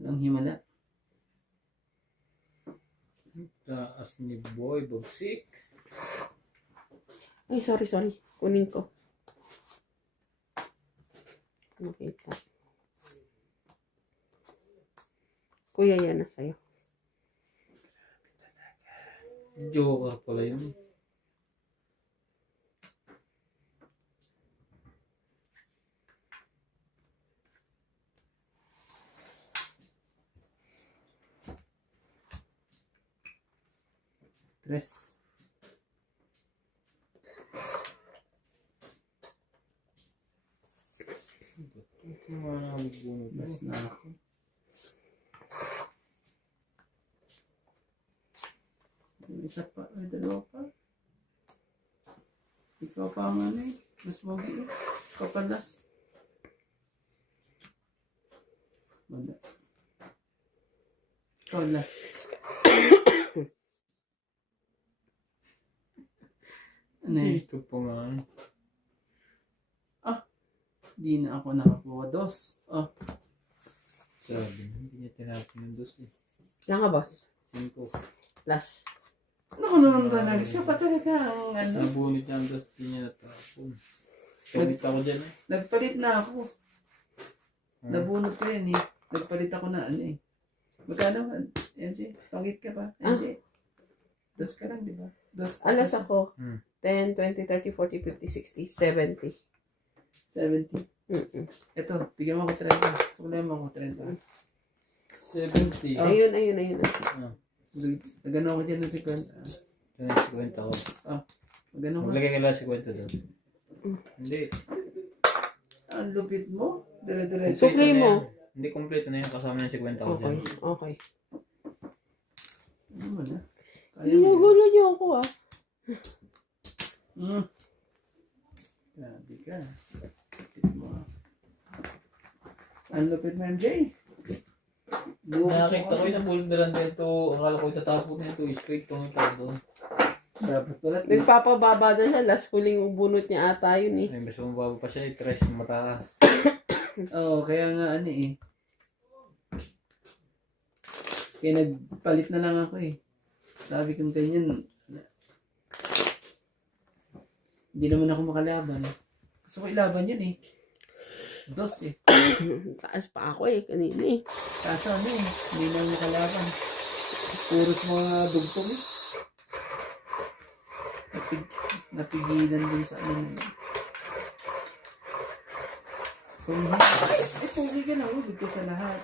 Walang himala. Taas ni Boy, bagsik. Ay, sorry. Kunin ko. Nakita. Kuya, yan na sa'yo. Joker pala yun. Tres. Bas na ako. May isa pa. May dalawa pa. Ikaw pa ang ano eh. Mas pogi eh. Ikaw pa last. Wala. Ikaw last. Ano eh? Dito pa nga. Di na ako nakakuha. Dos. Oh. Sabi na, hindi niya tinapin yung dos eh. Yan nga, boss. 5. Last. Naku naman talaga. Siya pa talaga ang ano. Nabunit niya ang dos, hindi niya natapon. Pumit ako dyan eh. Nagpalit na ako. Nabunot ko yan eh. Nagpalit ako na ano eh. Magkano? MJ? Tongit ka pa? MJ? Dos ka lang, di ba? Dos. Alas ako. Hmm. 10, 20, 30, 40, 50, 60, 70. 70. Ito, bigyan mo ako 30. Sukulay mo ako 30. 70. Oh. Ayun. Nagano ako dyan ng 50. Ito na 50 ko. Magano ko. Maglagay ka lang 50 doon. Hindi. Ang lupit mo. Dire-diretso. Sukli Kompleto na mo. yan. Hindi kompleto na yan. Kasama na yung 50 ko dyan. Okay. Ano mo na? Ginugulo niyo ako ah. Grabe ka. Lupit mo. Ang lupit mo, MJ. Nakakita ko yung nabulog na lang dito. Akala ko itatapon na ito. Straight kong ito doon. Dapat pala. Nagpapababa na siya. Last huling bunot niya ata yun eh. Ay, mas mababa pa siya. Tres yung mataas. Oo, kaya nga ano eh. Kaya nagpalit na lang ako eh. Sabi kong ganyan. Hindi naman ako makalaban. Gusto ko ilaban yun eh. Dos eh. Taas pa ako eh. Kanina eh. Kaso ano eh. Hindi na ako makalaban. Puros mga dugtong eh. Napigilan din sa ano na yun. Kung hindi, pugi ka na. Huwag ka sa lahat.